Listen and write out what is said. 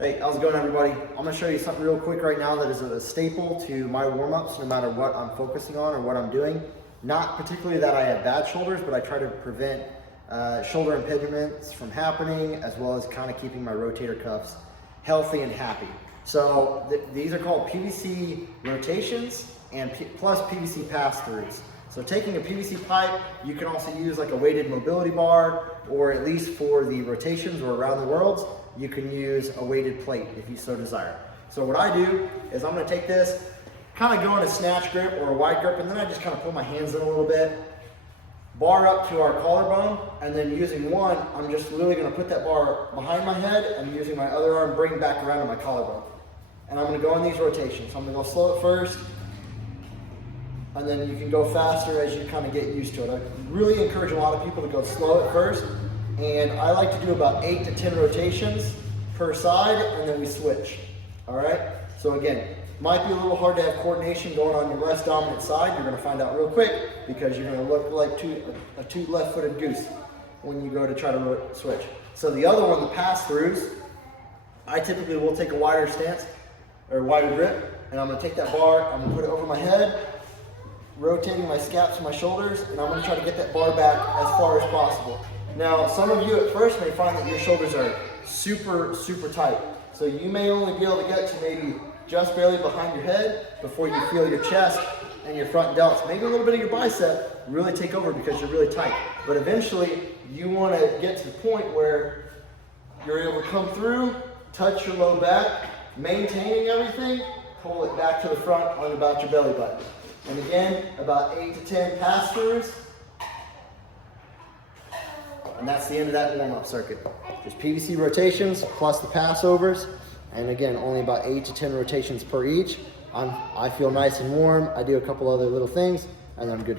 Hey, how's it going, everybody? I'm gonna show you something real quick right now that is a staple to my warm-ups no matter what I'm focusing on or what I'm doing. Not particularly that I have bad shoulders, but I try to prevent shoulder impediments from happening, as well as kind of keeping my rotator cuffs healthy and happy. So these are called PVC rotations and plus PVC pass-throughs. So taking a PVC pipe, you can also use like a weighted mobility bar, or at least for the rotations or around the worlds, you can use a weighted plate if you so desire. So what I do is I'm gonna take this, kind of go in a snatch grip or a wide grip, and then I just kind of pull my hands in a little bit, bar up to our collarbone, and then using one, I'm just literally gonna put that bar behind my head and using my other arm, bring it back around to my collarbone. And I'm gonna go in these rotations. So I'm gonna go slow at first, and then you can go faster as you kind of get used to it. I really encourage a lot of people to go slow at first, and I like to do about 8 to 10 rotations per side, and then we switch. All right? So again, might be a little hard to have coordination going on your less dominant side. You're gonna find out real quick because you're gonna look like a two left-footed goose when you go to try to switch. So the other one, the pass-throughs, I typically will take a wider stance or wider grip, and I'm gonna take that bar, I'm gonna put it over my head, rotating my scaps and my shoulders, and I'm gonna try to get that bar back as far as possible. Now, some of you at first may find that your shoulders are super, super tight. So you may only be able to get to maybe just barely behind your head before you feel your chest and your front delts. Maybe a little bit of your bicep really take over because you're really tight. But eventually, you wanna get to the point where you're able to come through, touch your low back, maintaining everything, pull it back to the front on about your belly button. And again, about 8 to 10 pass-throughs. And that's the end of that warm-up circuit. Just PVC rotations plus the passovers. And again, only about 8 to 10 rotations per each. I feel nice and warm. I do a couple other little things, and then I'm good to go.